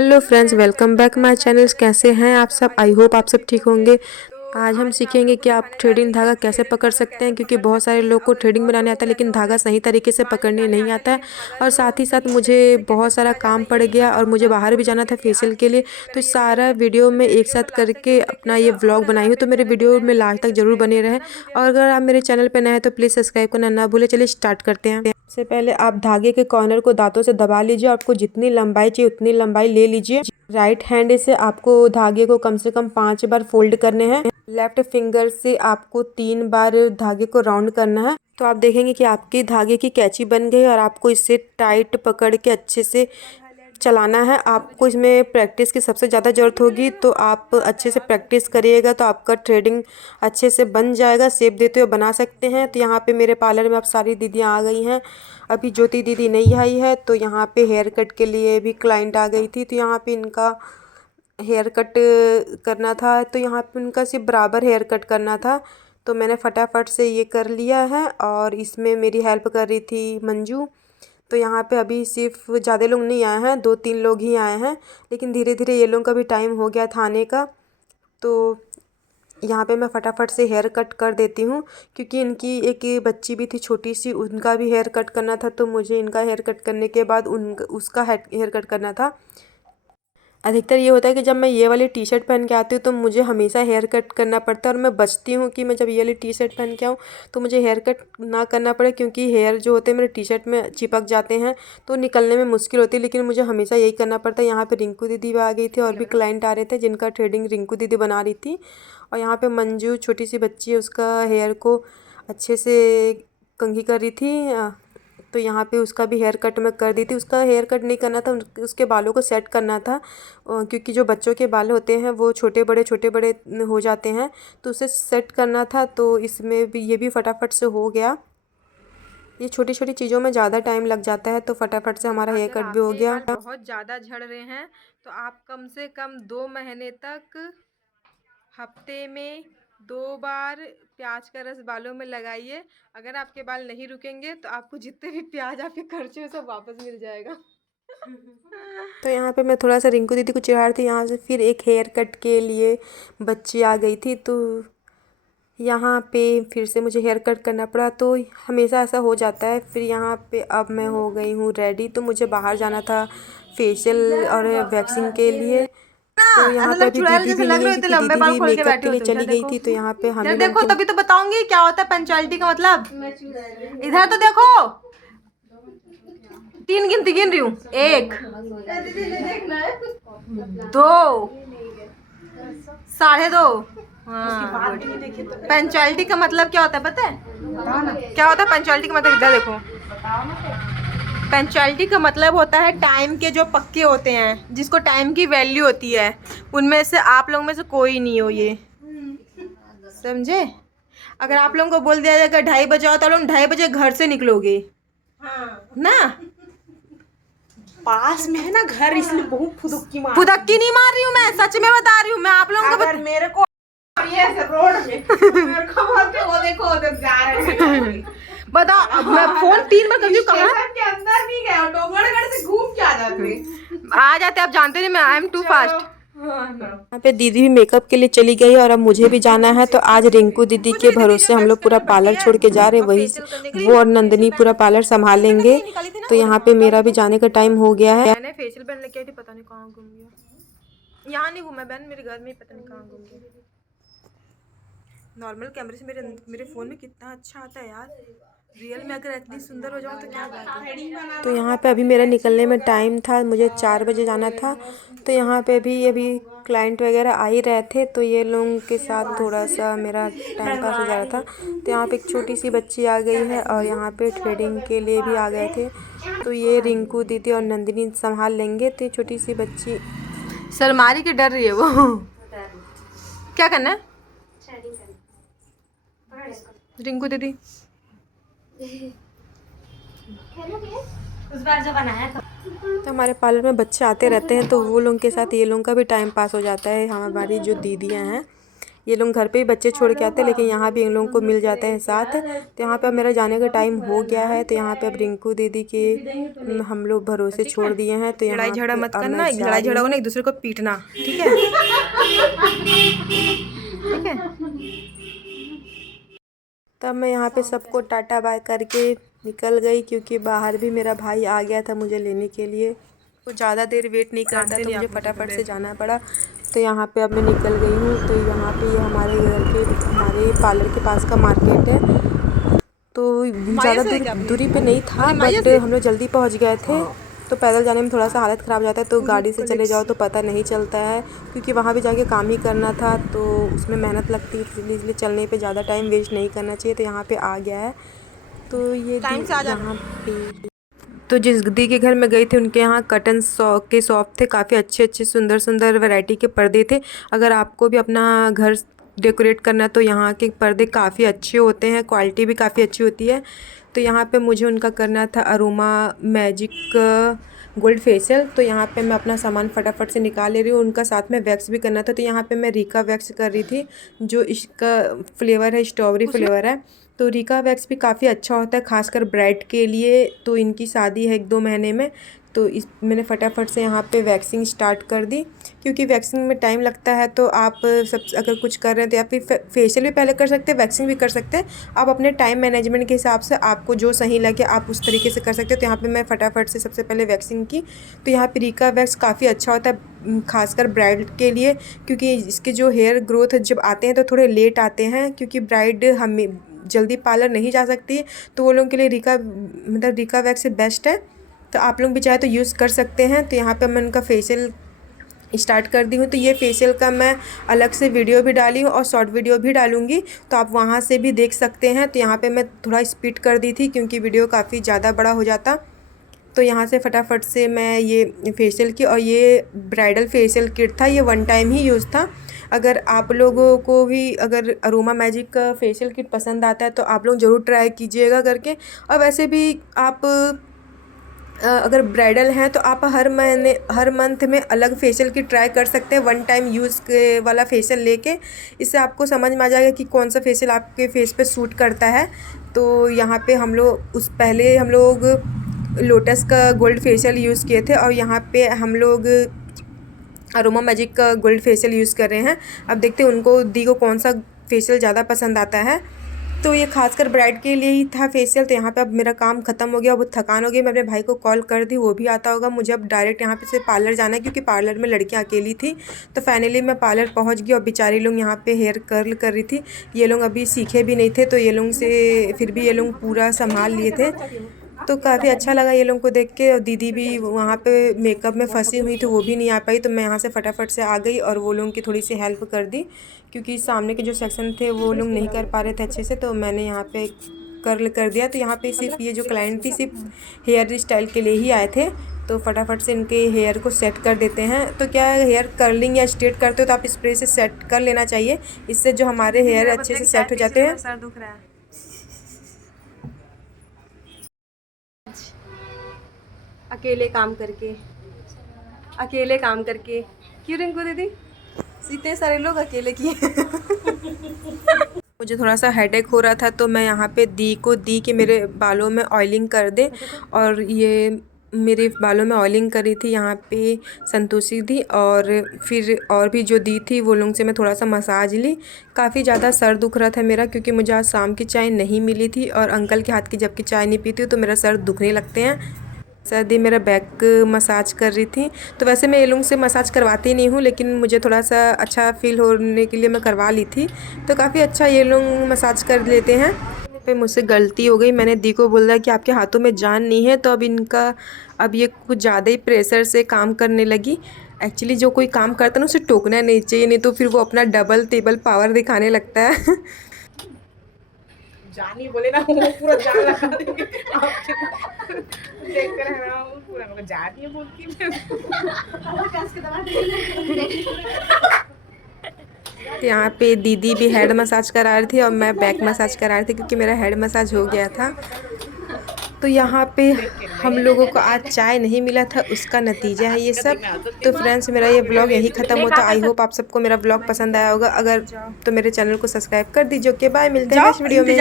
Hello friends, welcome back my channels. कैसे हैं आप सब? आई होप आप सब ठीक होंगे। आज हम सीखेंगे कि आप थ्रेडिंग धागा कैसे पकड़ सकते हैं, क्योंकि बहुत सारे लोग को थ्रेडिंग बनाने आता है लेकिन धागा सही तरीके से पकड़ने नहीं आता है। और साथ ही साथ मुझे बहुत सारा काम पड़ गया और मुझे बाहर भी जाना था फेशियल के लिए, तो सारा वीडियो में एक साथ करके अपना ये व्लॉग बनाई हूँ। तो मेरे वीडियो में लास्ट तक जरूर बने रहें, और अगर आप मेरे चैनल पर नए हैं तो प्लीज़ सब्सक्राइब करना ना भूलें। चलिए स्टार्ट करते हैं। सबसे पहले आप धागे के कॉर्नर को दांतों से दबा लीजिए। आपको जितनी लंबाई चाहिए उतनी लंबाई ले लीजिए। राइट हैंड से आपको धागे को कम से कम 5 बार फोल्ड करने हैं। लेफ्ट फिंगर से आपको 3 बार धागे को राउंड करना है। तो आप देखेंगे कि आपकी धागे की कैची बन गई और आपको इसे टाइट पकड़ के अच्छे से चलाना है। आपको इसमें प्रैक्टिस की सबसे ज़्यादा ज़रूरत होगी, तो आप अच्छे से प्रैक्टिस करिएगा तो आपका थ्रेडिंग अच्छे से बन जाएगा। शेप देते हुए बना सकते हैं। तो यहाँ पे मेरे पार्लर में अब सारी दीदियाँ आ गई हैं। अभी ज्योति दीदी नहीं आई है, तो यहाँ पे हेयर कट के लिए भी क्लाइंट आ गई थी, तो यहाँ पे इनका हेयर कट करना था। तो यहाँ पे उनका सिर्फ बराबर हेयर कट करना था, तो मैंने फटाफट से ये कर लिया है। और इसमें मेरी हेल्प कर रही थी मंजू। तो यहाँ पे अभी सिर्फ ज़्यादा लोग नहीं आए हैं, 2-3 लोग ही आए हैं, लेकिन धीरे धीरे ये लोगों का भी टाइम हो गया था आने का। तो यहाँ पे मैं फटाफट से हेयर कट कर देती हूँ, क्योंकि इनकी एक बच्ची भी थी छोटी सी, उनका भी हेयर कट करना था। तो मुझे इनका हेयर कट करने के बाद उसका हेयर कट करना था। अधिकतर ये होता है कि जब मैं ये वाली टी शर्ट पहन के आती हूँ तो मुझे हमेशा हेयर कट करना पड़ता है, और मैं बचती हूँ कि मैं जब ये वाली टी शर्ट पहन के आऊँ तो मुझे हेयर कट ना करना पड़े, क्योंकि हेयर जो होते हैं मेरे टी शर्ट में चिपक जाते हैं तो निकलने में मुश्किल होती है। लेकिन मुझे हमेशा यही करना पड़ता है। यहाँ पर रिंकू दीदी भी आ गई थी और भी क्लाइंट आ रहे थे जिनका थ्रेडिंग रिंकू दीदी बना रही थी। और यहाँ पर मंजू छोटी सी बच्ची है, उसका हेयर को अच्छे से कंघी कर रही थी। तो यहाँ पे उसका भी हेयर कट मैं कर दी थी। उसका हेयर कट नहीं करना था, उसके बालों को सेट करना था, क्योंकि जो बच्चों के बाल होते हैं वो छोटे बड़े हो जाते हैं, तो उसे सेट करना था। तो इसमें भी ये भी फटाफट से हो गया। ये छोटी छोटी चीज़ों में ज़्यादा टाइम लग जाता है, तो फटाफट से हमारा हेयर कट भी हो गया। बहुत ज़्यादा झड़ रहे हैं तो आप कम से कम 2 महीने तक हफ्ते में 2 बार प्याज का रस बालों में लगाइए। अगर आपके बाल नहीं रुकेंगे तो आपको जितने भी प्याज आपके खर्चे सब वापस मिल जाएगा। तो यहाँ पे मैं थोड़ा सा रिंकू दीदी को चिढ़ा रही थी। यहाँ से फिर एक हेयर कट के लिए बच्ची आ गई थी, तो यहाँ पे फिर से मुझे हेयर कट करना पड़ा। तो हमेशा ऐसा हो जाता है। फिर यहाँ पे अब मैं हो गई हूँ रेडी, तो मुझे बाहर जाना था फेशियल और वैक्सिंग के लिए। तो यहाँ पे अभी दीदी भी नहीं है, क्योंकि दीदी भी मेकअप के लिए चली गई थी। तो यहाँ पे हम ही देखो तभी तो बताऊंगी क्या होता है पंचुअलिटी का मतलब। इधर तो देखो, 3 गिनती गिन रही हूँ, 1 2 2.5। हाँ, पंचुअलिटी का मतलब क्या होता है पता है? क्या होता है पंचुअलिटी का मतलब? इधर देखो, पंचुअलिटी का मतलब होता है टाइम के जो पक्के होते हैं, जिसको टाइम की वैल्यू होती है। उनमें से आप लोग में से कोई नहीं हो, ये समझे? अगर आप लोगों को बोल दिया जाएगा 2:30 बजे आओ, तो आप लोग 2:30 बजे घर से निकलोगे। हाँ। ना पास में है ना घर, इसलिए बहुत फुदक्की नहीं मार रही हूँ मैं, सच में बता रही हूँ मैं आप लोगों को। मेरे को ये रोड में मेरे को बोलते वो देखो उधर जा रहे हैं। बताओ, मैं फोन 3 बार कर कहाँ के अंदर नहीं गए, डोंगरगढ़ से घूम के आ जाते। आप जानते नहीं, मैं आई एम टू फास्ट। यहाँ पे दीदी भी मेकअप के लिए चली गई और अब मुझे भी जाना है। तो आज रिंकू दीदी के भरोसे हम लोग पूरा पार्लर छोड़ के जा रहे हैं। वही वो और नंदनी पूरा पार्लर संभालेंगे। तो यहाँ पे मेरा भी जाने का टाइम हो गया है। मैंने फेशियल पेन लेके आई थी, पता नहीं कहाँ घूम गया। यहाँ नहीं घूमा बहन, मेरे घर में पता नहीं कहाँ घूम गया। नॉर्मल कैमरे से मेरे फ़ोन में कितना अच्छा आता है यार। रियल में अगर इतनी सुंदर हो जाऊँ तो क्या बात है। तो यहाँ पे अभी मेरा निकलने में टाइम था, मुझे 4 बजे जाना था। तो यहाँ पे भी अभी क्लाइंट वगैरह आ ही रहे थे, तो ये लोगों के साथ थोड़ा सा मेरा टाइम पास हो जा रहा था। तो यहाँ पे एक छोटी सी बच्ची आ गई है और यहाँ पे थ्रेडिंग के लिए भी आ गए थे। तो ये रिंकू दीदी और नंदिनी संभाल लेंगे। तो छोटी सी बच्ची शर्मारी के डर रही है वो। क्या करना है रिंकू दीदी? उस बार जो बनाया था। तो हमारे पार्लर में बच्चे आते रहते हैं, तो वो लोगों के साथ ये लोगों का भी टाइम पास हो जाता है। हमारी जो दीदियाँ हैं ये लोग घर पे ही बच्चे छोड़ के आते हैं, लेकिन यहाँ भी इन लोगों को मिल जाते हैं साथ। तो यहाँ पे अब मेरा जाने का टाइम हो गया है। तो यहाँ पे अब रिंकू दीदी के हम लोग भरोसे छोड़ दिए हैं। तो लड़ाई झगड़ा मत अब करना, मैं जा लड़ाई रही झगड़ा हूँ। होना, एक दूसरे को पीटना, ठीक है? ठीक है। तब मैं यहाँ पे सबको टाटा बाय करके निकल गई, क्योंकि बाहर भी मेरा भाई आ गया था मुझे लेने के लिए। तो ज़्यादा देर वेट नहीं करता, तो मुझे फटाफट से जाना पड़ा। तो यहाँ पे अब मैं निकल गई हूँ। तो यहाँ पे ये हमारे घर के हमारे पार्लर के पास का मार्केट है। तो ज़्यादा दूरी पे नहीं था, बट हम लोग जल्दी पहुँच गए थे। तो पैदल जाने में थोड़ा सा हालत ख़राब हो जाता है, तो गाड़ी से चले जाओ तो पता नहीं चलता है, क्योंकि वहाँ भी जाके काम ही करना था तो उसमें मेहनत लगती है, इसलिए चलने पे ज़्यादा टाइम वेस्ट नहीं करना चाहिए। तो यहाँ पे आ गया है। तो ये यहाँ पे तो जिस दी के घर में गई थी उनके यहाँ कटन के शॉप थे, काफ़ी अच्छे अच्छे सुंदर सुंदर वैरायटी के पर्दे थे। अगर आपको भी अपना घर डेकोरेट करना तो यहाँ के पर्दे काफ़ी अच्छे होते हैं, क्वालिटी भी काफ़ी अच्छी होती है। तो यहाँ पे मुझे उनका करना था अरोमा मैजिक गोल्ड फेशियल। तो यहाँ पे मैं अपना सामान फटाफट से निकाल ले रही हूँ। उनका साथ में वैक्स भी करना था। तो यहाँ पे मैं रिका वैक्स कर रही थी, जो इसका फ्लेवर है स्ट्रॉबेरी फ्लेवर है। तो रिका वैक्स भी काफ़ी अच्छा होता है, खासकर ब्राइड के लिए। तो इनकी शादी है 1-2 महीने में, तो मैंने फटाफट से यहाँ पे वैक्सिंग स्टार्ट कर दी, क्योंकि वैक्सिंग में टाइम लगता है। तो आप सब अगर कुछ कर रहे हैं तो या फिर फेशियल भी पहले कर सकते हैं, वैक्सिंग भी कर सकते हैं। आप अपने टाइम मैनेजमेंट के हिसाब से आपको जो सही लगे आप उस तरीके से कर सकते हो। तो यहाँ पे मैं फटाफट से सबसे पहले वैक्सिंग की। तो यहाँ पे रिका वैक्स काफ़ी अच्छा होता है, खासकर ब्राइड के लिए, क्योंकि इसके जो हेयर ग्रोथ जब आते हैं तो थोड़े लेट आते हैं, क्योंकि ब्राइड हमें जल्दी पार्लर नहीं जा सकती, तो वो लोगों के लिए रिका वैक्स बेस्ट है। तो आप लोग भी चाहे तो यूज़ कर सकते हैं। तो यहाँ पे मैं उनका फेशियल स्टार्ट कर दी हूँ। तो ये फेशियल का मैं अलग से वीडियो भी डाली हूँ और शॉर्ट वीडियो भी डालूँगी, तो आप वहाँ से भी देख सकते हैं। तो यहाँ पे मैं थोड़ा स्पीड कर दी थी, क्योंकि वीडियो काफ़ी ज़्यादा बड़ा हो जाता। तो यहाँ से फटाफट से मैं ये फेशियल की, और ये ब्राइडल फेशियल किट था, ये 1 टाइम ही यूज़ था। अगर आप लोगों को भी अगर अरोमा मैजिक का फेशियल किट पसंद आता है तो आप लोग ज़रूर ट्राई कीजिएगा करके। और वैसे भी आप अगर ब्राइडल हैं तो आप हर मंथ में अलग फेशियल की ट्राई कर सकते हैं, 1 टाइम यूज़ वाला फेशियल लेके। इससे आपको समझ में आ जाएगा कि कौन सा फेशियल आपके फेस पे सूट करता है। तो यहाँ पे हम लोग लोटस का गोल्ड फेशियल यूज़ किए थे, और यहाँ पे हम लोग अरोमा मैजिक का गोल्ड फेशियल यूज़ कर रहे हैं। अब देखते हैं उनको दी को कौन सा फेशियल ज़्यादा पसंद आता है। तो ये खासकर ब्राइड के लिए ही था फेशियल। तो यहाँ पे अब मेरा काम ख़त्म हो गया, वो थकान हो गई। मैं अपने भाई को कॉल कर दी, वो भी आता होगा। मुझे अब डायरेक्ट यहाँ पे से पार्लर जाना है, क्योंकि पार्लर में लड़कियाँ अकेली थी। तो फाइनली मैं पार्लर पहुँच गई, और बेचारे लोग यहाँ पे हेयर कर्ल कर रही थी। ये लोग अभी सीखे भी नहीं थे, तो ये लोग से फिर भी ये लोग पूरा संभाल लिए थे। तो काफ़ी अच्छा लगा ये लोगों को देख के। और दीदी भी वहाँ पे मेकअप में फंसी हुई थी, वो भी नहीं आ पाई। तो मैं यहाँ से फटाफट से आ गई और वो लोगों की थोड़ी सी हेल्प कर दी, क्योंकि सामने के जो सेक्शन थे वो लोग नहीं कर पा रहे थे अच्छे से, तो मैंने यहाँ पे कर्ल कर दिया। तो यहाँ पे सिर्फ ये जो क्लाइंट थी सिर्फ हेयर स्टाइल के लिए ही आए थे। तो फटाफट से इनके हेयर को सेट कर देते हैं। तो क्या हेयर कर्लिंग या स्ट्रेट करते हो तो आप स्प्रे से सेट कर लेना चाहिए, इससे जो हमारे हेयर अच्छे से सेट हो जाते हैं। सर दुख रहा है। अकेले काम करके क्यों रिंकू दीदी, इतने सारे लोग अकेले किए। मुझे थोड़ा सा हेडेक हो रहा था, तो मैं यहाँ पे दी कि मेरे बालों में ऑयलिंग कर दे। और ये मेरे बालों में ऑयलिंग करी थी यहाँ पे संतोषी दी, और फिर और भी जो दी थी वो लोगों से मैं थोड़ा सा मसाज ली। काफ़ी ज़्यादा सर दुख रहा था मेरा, क्योंकि मुझे आज शाम की चाय नहीं मिली थी, और अंकल के हाथ की जबकि चाय नहीं पीती तो मेरा सर दुखने लगते हैं। सर्दी मेरा बैक मसाज कर रही थी। तो वैसे मैं ये लोगों से मसाज करवाती नहीं हूँ, लेकिन मुझे थोड़ा सा अच्छा फील होने के लिए मैं करवा ली थी। तो काफ़ी अच्छा ये लोग मसाज कर लेते हैं। फिर मुझसे गलती हो गई, मैंने दी को बोल दिया कि आपके हाथों में जान नहीं है। तो अब ये कुछ ज़्यादा ही प्रेशर से काम करने लगी। एक्चुअली जो कोई काम करता है ना उसे टोकना नहीं चाहिए, नहीं तो फिर वो अपना डबल टेबल पावर दिखाने लगता है। जानी बोले ना, वो पूरा जान लगा देंगे आपके। देख कर है ना, वो पूरा मतलब जाती है बोलती है। तो यहाँ पे दीदी भी हेड मसाज करा रही थी और मैं बैक मसाज करा रही थी, क्योंकि मेरा हेड मसाज हो गया था। तो यहाँ पे हम लोगों को आज चाय नहीं मिला था, उसका नतीजा है ये सब। तो फ्रेंड्स, मेरा ये ब्लॉग यही ख़त्म होता। आई होप आप सबको मेरा ब्लॉग पसंद आया होगा। अगर तो मेरे चैनल को सब्सक्राइब कर दीजिए। ओके बाय, मिलते हैं नेक्स्ट वीडियो में।